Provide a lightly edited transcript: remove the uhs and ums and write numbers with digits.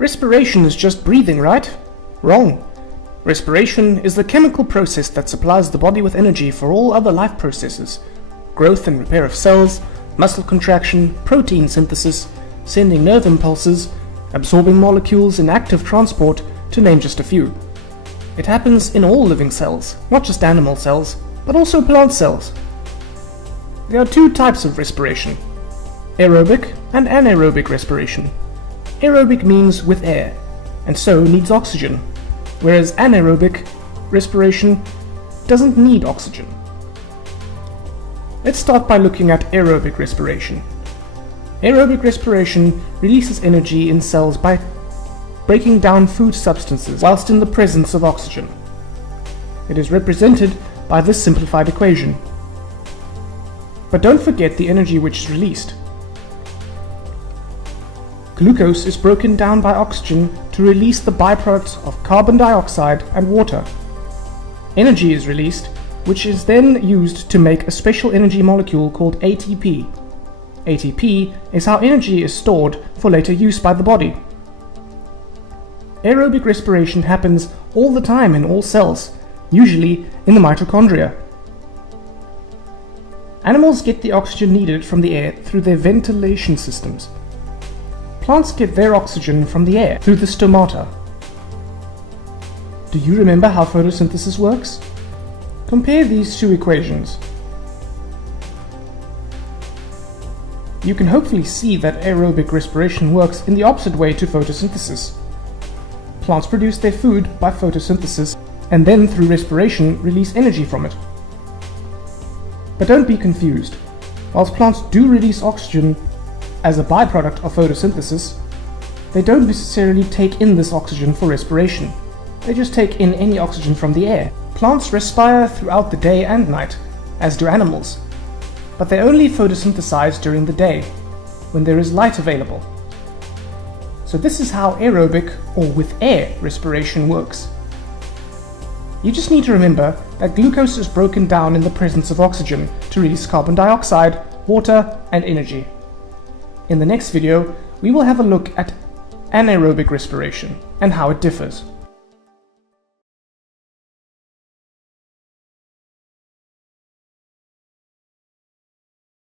Respiration is just breathing, right? Wrong. Respiration is the chemical process that supplies the body with energy for all other life processes. Growth and repair of cells, muscle contraction, protein synthesis, sending nerve impulses, absorbing molecules in active transport, to name just a few. It happens in all living cells, not just animal cells, but also plant cells. There are two types of respiration: aerobic and anaerobic respiration. Aerobic means with air, and so needs oxygen, whereas anaerobic respiration doesn't need oxygen. Let's start by looking at aerobic respiration. Aerobic respiration releases energy in cells by breaking down food substances whilst in the presence of oxygen. It is represented by this simplified equation. But don't forget the energy which is released. Glucose is broken down by oxygen to release the byproducts of carbon dioxide and water. Energy is released, which is then used to make a special energy molecule called ATP. ATP is how energy is stored for later use by the body. Aerobic respiration happens all the time in all cells, usually in the mitochondria. Animals get the oxygen needed from the air through their ventilation systems. Plants get their oxygen from the air through the stomata. Do you remember how photosynthesis works? Compare these two equations. You can hopefully see that aerobic respiration works in the opposite way to photosynthesis. Plants produce their food by photosynthesis and then through respiration release energy from it. But don't be confused. Whilst plants do release oxygen as a byproduct of photosynthesis, they don't necessarily take in this oxygen for respiration. They just take in any oxygen from the air. Plants respire throughout the day and night, as do animals, but they only photosynthesize during the day, when there is light available. So this is how aerobic, or with air, respiration works. You just need to remember that glucose is broken down in the presence of oxygen to release carbon dioxide, water, and energy. In the next video, we will have a look at anaerobic respiration and how it differs.